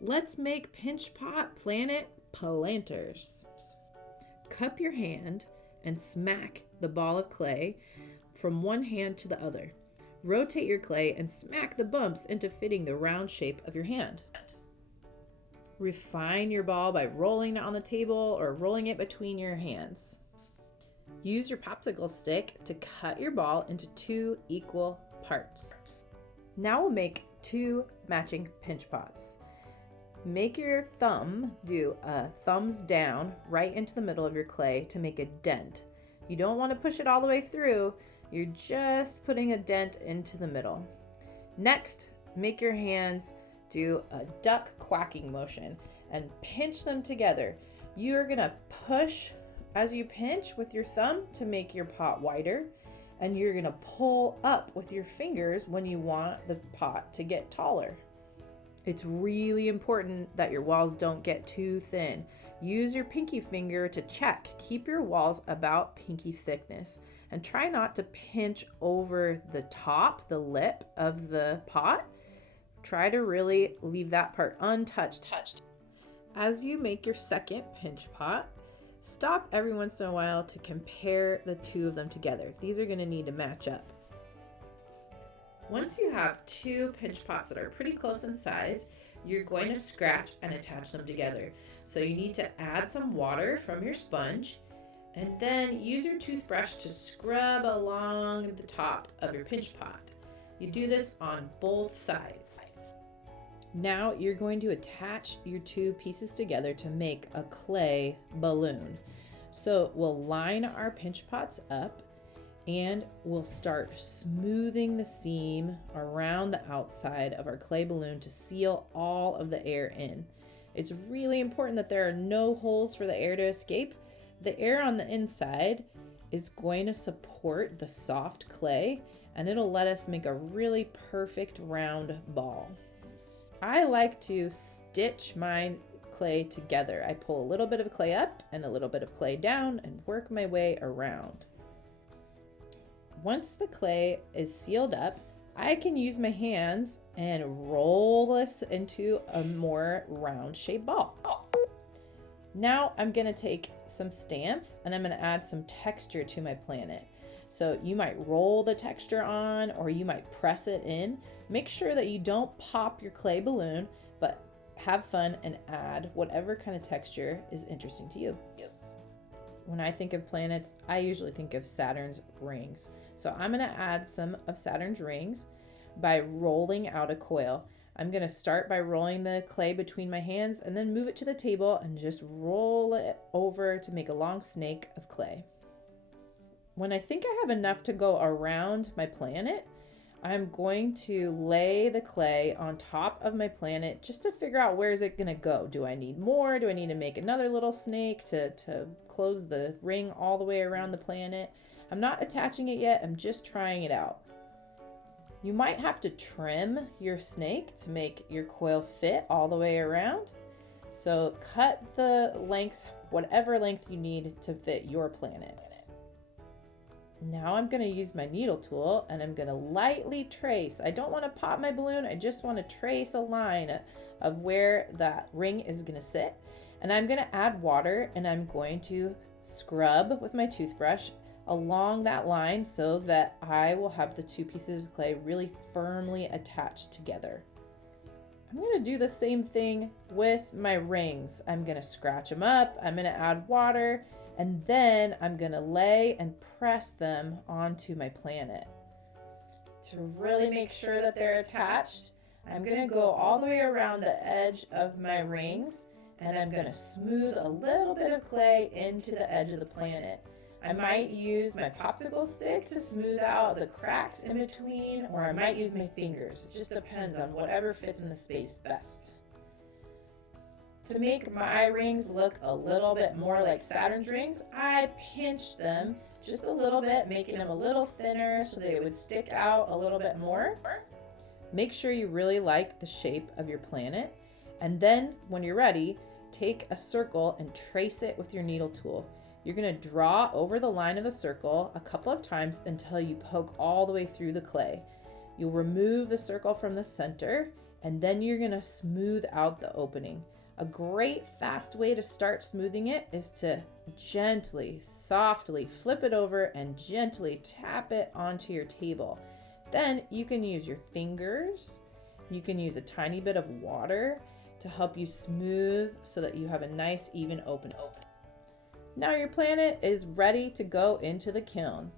Let's make Pinch Pot Planet planters. Cup your hand and smack the ball of clay from one hand to the other. Rotate your clay and smack the bumps into fitting the round shape of your hand. Refine your ball by rolling it on the table or rolling it between your hands. Use your popsicle stick to cut your ball into 2 equal parts. Now we'll make 2 matching pinch pots. Make your thumb do a thumbs down right into the middle of your clay to make a dent. You don't want to push it all the way through, you're just putting a dent into the middle. Next, make your hands do a duck quacking motion and pinch them together. You're gonna push as you pinch with your thumb to make your pot wider, and you're gonna pull up with your fingers when you want the pot to get taller. It's really important that your walls don't get too thin. Use your pinky finger to check. Keep your walls about pinky thickness and try not to pinch over the top, the lip of the pot. Try to really leave that part untouched. As you make your second pinch pot, stop every once in a while to compare the 2 of them together. These are going to need to match up. Once you have 2 pinch pots that are pretty close in size, you're going to scratch and attach them together. So you need to add some water from your sponge and then use your toothbrush to scrub along the top of your pinch pot. You do this on both sides. Now you're going to attach your 2 pieces together to make a clay balloon. So we'll line our pinch pots up and we'll start smoothing the seam around the outside of our clay balloon to seal all of the air in. It's really important that there are no holes for the air to escape. The air on the inside is going to support the soft clay and it'll let us make a really perfect round ball. I like to stitch my clay together. I pull a little bit of clay up and a little bit of clay down and work my way around. Once the clay is sealed up, I can use my hands and roll this into a more round shaped ball. Now I'm gonna take some stamps and I'm gonna add some texture to my planet. So you might roll the texture on or you might press it in. Make sure that you don't pop your clay balloon, but have fun and add whatever kind of texture is interesting to you. When I think of planets, I usually think of Saturn's rings. So I'm gonna add some of Saturn's rings by rolling out a coil. I'm gonna start by rolling the clay between my hands and then move it to the table and just roll it over to make a long snake of clay. When I think I have enough to go around my planet, I'm going to lay the clay on top of my planet just to figure out where is it gonna go. Do I need more? Do I need to make another little snake to close the ring all the way around the planet? I'm not attaching it yet, I'm just trying it out. You might have to trim your snake to make your coil fit all the way around. So cut the lengths, whatever length you need to fit your planet. Now I'm going to use my needle tool and I'm going to lightly trace. I don't want to pop my balloon. I just want to trace a line of where that ring is going to sit. And I'm going to add water and I'm going to scrub with my toothbrush along that line so that I will have the 2 pieces of clay really firmly attached together. I'm going to do the same thing with my rings. I'm going to scratch them up. I'm going to add water. And then I'm gonna lay and press them onto my planet. To really make sure that they're attached, I'm gonna go all the way around the edge of my rings and I'm gonna smooth a little bit of clay into the edge of the planet. I might use my popsicle stick to smooth out the cracks in between, or I might use my fingers. It just depends on whatever fits in the space best. To make my rings look a little bit more like Saturn's rings, I pinched them just a little bit, making them a little thinner so they would stick out a little bit more. Make sure you really like the shape of your planet. And then when you're ready, take a circle and trace it with your needle tool. You're gonna draw over the line of the circle a couple of times until you poke all the way through the clay. You'll remove the circle from the center and then you're gonna smooth out the opening. A great fast way to start smoothing it is to gently, softly flip it over and gently tap it onto your table. Then you can use your fingers, you can use a tiny bit of water to help you smooth so that you have a nice even opening. Now your planet is ready to go into the kiln.